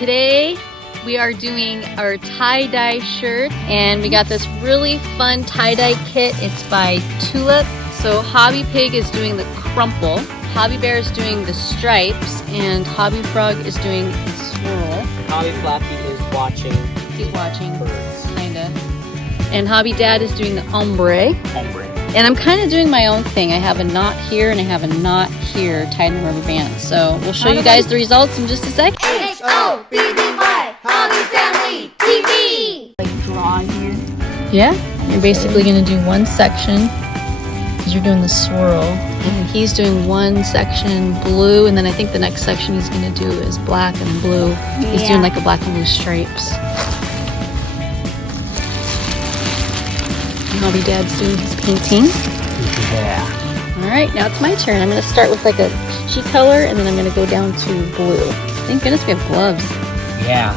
today we are doing our tie-dye shirt, and we got this really fun tie-dye kit. It's by Tulip. So Hobby Pig is doing the crumple, Hobby Bear is doing the stripes, and Hobby Frog is doing the swirl. Hobby Flappy is watching. He's watching, birds. kinda. And Hobby Dad is doing the ombre. Ombre. And I'm kind of doing my own thing. I have a knot here and I have a knot here tied in a rubber band. So we'll show you guys the results in just a sec. HobbyFamily TV. Like draw here. Yeah, you're basically gonna do one section because you're doing the swirl, and he's doing one section blue, and then I think the next section he's gonna do is black and blue. He's doing like a black and blue stripes. And Hobby Dad's doing his painting. Yeah. All right, now it's my turn. I'm gonna start with like a peachy color, and then I'm gonna go down to blue. Thank goodness we have gloves. Yeah.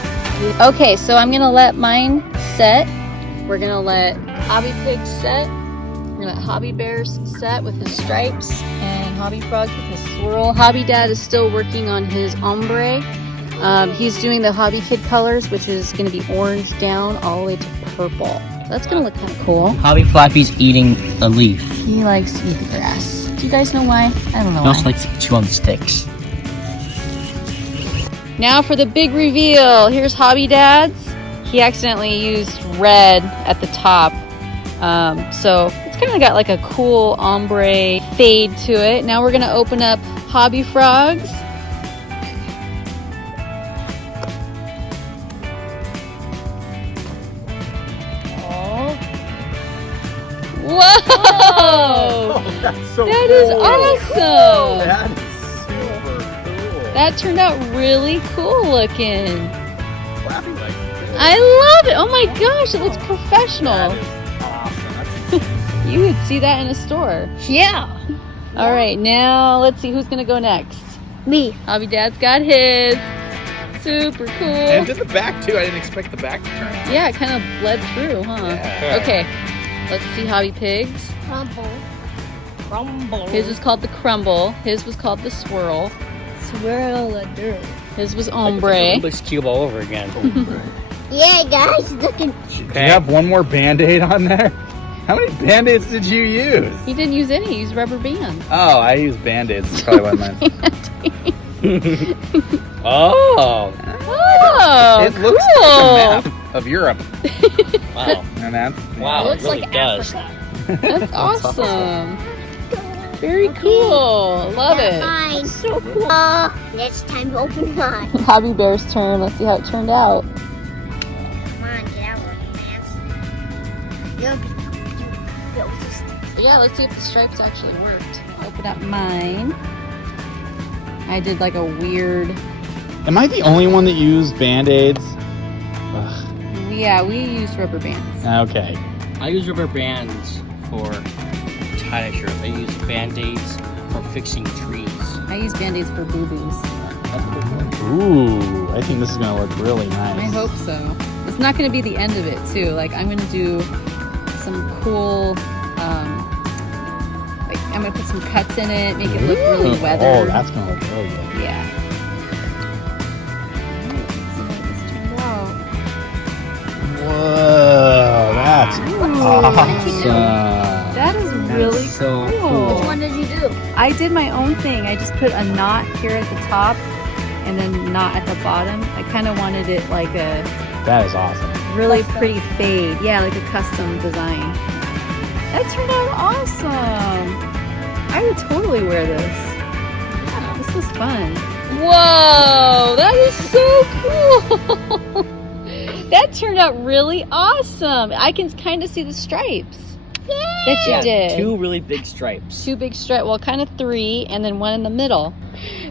Okay, so I'm gonna let mine set. We're gonna let Hobby Pig set. We're gonna let Hobby Bear set with his stripes, and Hobby Frog with his swirl. Hobby Dad is still working on his ombre. He's doing the Hobby Kid colors, which is gonna be orange down all the way to purple. So that's gonna look kind of cool. Hobby Flappy's eating a leaf. He likes to eat the grass. Do you guys know why? I don't know He also why. likes to chew on the sticks. Now for the big reveal. Here's Hobby Dad's. He accidentally used red at the top. So it's kind of got like a cool ombre fade to it. Now we're gonna open up Hobby Frog's. Oh. Whoa! Oh, that's so That cool. is awesome! That is super cool. That turned out really cool looking. Flappy likes it too. I love it. Oh my gosh, it looks professional. That is awesome. That's You would see that in a store. Yeah. All right, now let's see who's gonna go next. Me. Hobby Dad's got his. Super cool. and to the back too. I didn't expect the back to turn. Yeah, it kind of bled through, huh? Yeah. Okay, let's see Hobby Pig's. Crumble. Crumble. His was called the crumble. His was called the swirl. Swirl the dirt. His was ombre. Rubik's Cube all over again. Yeah, guys, look at. Do you have one more Band-Aid on there? How many Band-Aids did you use? He didn't use any. He used rubber bands. Oh, I used Band-Aids. That's probably why mine. Oh. Oh, It looks cool. like a map of Europe. Wow. And that's Wow, It it looks really like does. Africa. That's awesome. Very cool. Love it. Mine. So cool. It's time to open mine. Hobby Bear's turn. Let's see how it turned out. Come on, get out of here, man. Yeah, let's see if the stripes actually worked. Open up mine. I did like a weird. Am I the only one that used Band-Aids? Ugh. Yeah, we used rubber bands. Okay. I use rubber bands for tie-dye shirts. I use Band-Aids for fixing trees. I use band-aids for boo-boos. Ooh, I think this is gonna look really nice. I hope so. It's not going to be the end of it too. Like I'm going to do some cool. Like I'm going to put some cuts in it, make it look really Oh, weathered. that's gonna look really good. Yeah. Alright, let's see how this turned out. Whoa, that's awesome. That is really so cool. Which one did you do? I did my own thing. I just put a knot here at the top and then a knot at the bottom. I kind of wanted it like a That is awesome. really pretty fade. Yeah, like a custom design. That turned out awesome. I would totally wear this. Yeah, this was fun. Whoa, that is so cool. That turned out really awesome. I can kind of see the stripes that you did. Two really big stripes. Two big stripes, well, kind of three, and then one in the middle.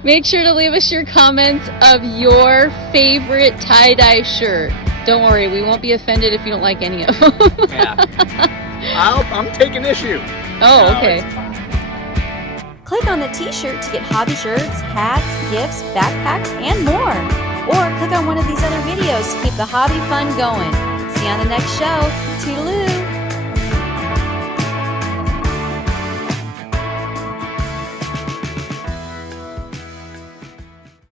Make sure to leave us your comments of your favorite tie-dye shirt. Don't worry, we won't be offended if you don't like any of them. Yeah. I'm taking issue. Oh, No, okay. it's fine. Click on the t-shirt to get hobby shirts, hats, gifts, backpacks, and more. Or click on one of these other videos to keep the hobby fun going. See you on the next show. Toodaloo!